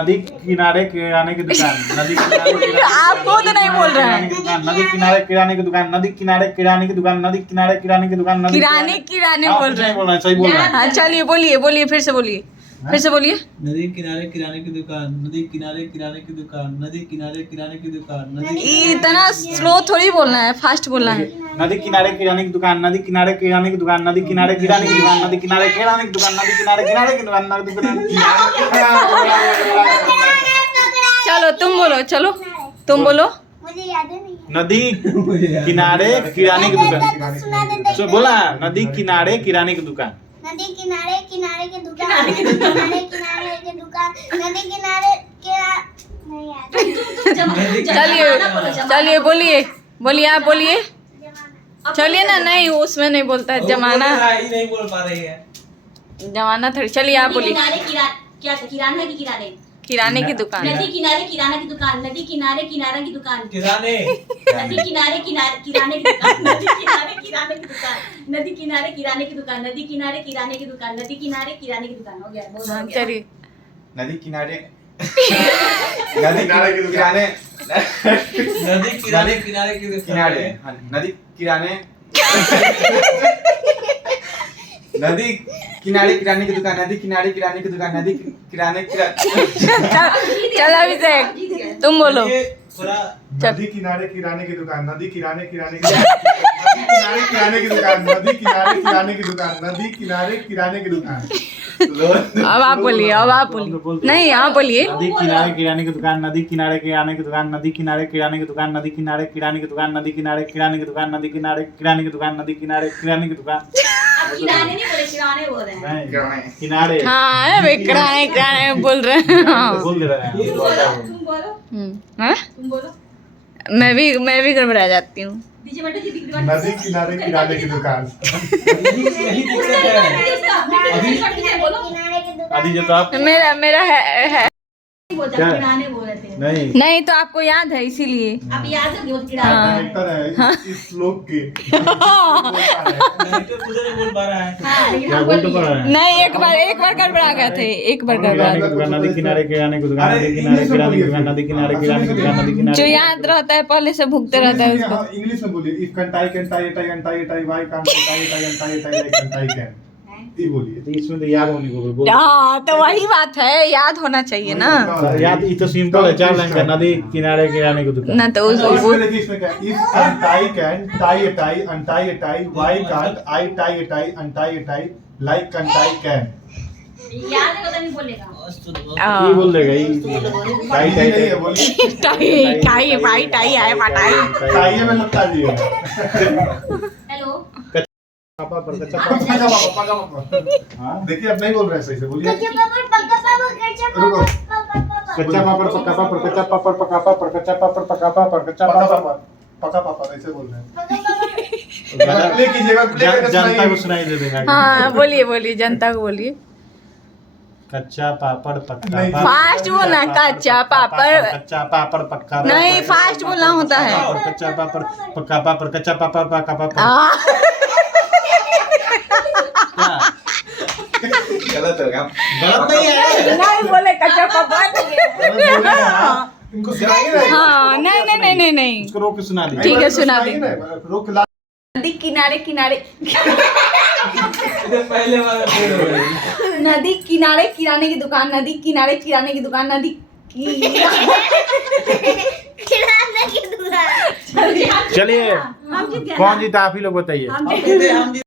नदी किनारे किराने की दुकान, नदी किनारे आप खुद नहीं बोल रहे हैं। नदी किनारे किराने की दुकान, नदी किनारे किराने की दुकान, नदी किनारे किराने की दुकान, नदी किराने किराने आप बोल कुछ रहे नहीं हैं। बोल रहे हैं, सही बोल रहे हैं। हाँ चलिए बोलिए बोलिए फिर से बोलिए, फिर से बोलिए। नदी किनारे किराने की दुकान, नदी किनारे किराने की दुकान, नदी किनारे किराने की दुकान, नदी इतना स्लो थोड़ी बोलना है, फास्ट बोलना है। नदी किनारे किराने की दुकान, नदी किनारे किराने की दुकान, नदी किनारे किराने की दुकान, नदी किनारे किराने की दुकान, नदी किनारे किराने की दुकान, नदी किनारे। चलो तुम बोलो, चलो तुम बोलो। मुझे याद नहीं है। नदी किनारे किराने की दुकान, सो बोला नदी किनारे किराने की दुकान, नदी किनारे किनारे की दुकान, नदी किनारे किनारे की दुकान, नदी किनारे नहीं याद। चलिए चलिए बोलिए बोलिए, आप बोलिए। चलिए ना, नहीं उसमें नहीं बोलता है जमाना, ही नहीं बोल पा रही है। जमाना थोड़ी। चलिए आप बोलिए। किनारे क्या किराना है कि किराने? किराने की दुकान। नदी किनारे किराना की दुकान, नदी किनारे किनारा की दुकान, किराने नदी किनारे किराने की दुकान, नदी किनारे किराने की दुकान, नदी किनारे किराने की दुकान, नदी किनारे किराने की दुकान, नदी किनारे किराने की दुकान। हो गया, बहुत हो हाँ गया। चलिए। नदी किनारे नदी किनारे की किराने नदी किराने किनारे की दुकान किनारे, हाँ, नदी किराने नदी किनारे किराने की दुकान, नदी किनारे किराने की दुकान, नदी किराने चलो अभिषेक तुम बोलो। ये थोड़ा नदी किनारे किराने की दुकान, नदी किराने किराने की दुकान, नदी किनारे किराने की दुकान, नदी किनारे किराने की दुकान, नदी किनारे किराने की दुकान। अब आप बोलिए, अब आप बोलिए। नहीं आप बोलिए। नदी किनारे किराने की दुकान, नदी किनारे किराने की दुकान, नदी किनारे किराने की दुकान, नदी किनारे किराने की दुकान, नदी किनारे किराने की दुकान, नदी किनारे किराने की दुकान, नदी किनारे किराने की दुकान। आप किराने नहीं बोले, किराने बोल रहे हैं। नहीं, किनारे हाँ भाई किराने किराने बोल रहे हैं। हाँ। बोल दे रहे हैं। तुम बोलो, हाँ? तुम बोलो। मैं भी गड़बड़ा जाती हूँ। डीजे बंटे जी दिख नदी किनारे किराने की दुकान। यही दिक्कत है। अभी बोलो, किनारे की दुकान। आदि जो तो आप मेरा है। बोलता क्या? किराने बोल रहे थे। नहीं नहीं तो आपको याद है इसीलिए। अब याद है कि वो किराने हाँ। डायरेक्टर है इस श्लोक के। नहीं तो कुछ नहीं बोल पा रहा है। हाँ, लेकिन क्या हम बोल तो बोल पा रहा दिए। है। नहीं एक बार गड़बड़ा गए थे, एक बार गड़बड़ा। किराने की दुकान, नदी किनारे किराने की दुकान, नदी किनारे किराने की दुकान, नदी किनारे किराने की दुकान, नदी किनारे जो याद रहता है पहले से भुगते रहता है उसको। इंग्लिश में बोलिए। इफ कंटाई कंटाई टाई कंटाई टाई वाई काम कंटाई टाई कंटाई टाई कंटाई कैन। ये बोलिए। तो इसमें तो याद होने को बोल। हाँ तो वही बात है, याद होना चाहिए ना। याद ये तो सिंपल है, 4 लाइन का, नदी किनारे किराने की दुकान। ना तो इसमें वो देखिए इसमें क्या है? If untie can tie a tie, untie a tie, why can't I tie a tie, untie a tie, like untie can? याद है, पता नहीं बोलेगा। ये बोल देगा ये टाई नहीं टाई है बोलिए। टाई भाई टाई आए पटाई। टाई में लगता जी है। हेलो, पापा पर कच्चा पक्का पापा, पक्का पापा। हाँ देखिए अब नहीं बोल रहे हैं सही से, बोलिए। कच्चा पापड़, पक्का पापड़, कच्चा रुको। पापड़, पापा। कच्चा पापड़ पक्का पापड़, कच्चा पापड़ पक्का पापड़, कच्चा पापड़ पक्का पापड़, कच्चा पक्का पापड़। पापा, पक्का पापा ऐसे बोल रहे हैं। पक्का पापड़। प्ले कीजिएगा, प्ले करके जनता को सुनाइए। सुनाई दे देगा। हाँ बोलिए बोलिए, जनता को बोलिए। कच्चा पापड़ पक्का नहीं, पापड़, फास्ट बोलना, कच्चा पापड़। कच्चा पापड़ पक्का पापड़, नहीं फास्ट बोलना होता है। कच्चा पापड़ पक्का पापड़, कच्चा पापड़ पक्का पापड़। हाँ। क्या? गलत होगा। गलत नहीं है। नहीं बोले कच्चा पापड़। इनको सुनाइए ना। हाँ नहीं उसको रोक के सुना दी। ठीक है, सुना दी। सुनाइए ना, रोक ला। नदी किनारे किनारे पहले वाला फेल हो गई। नदी किनारे किराने की दुकान, नदी किनारे किराने की दुकान, नदी किराने की दुकान। चलिए हम जीत गए। कौन जीता आप ही लोग बताइए। हम जीत गए।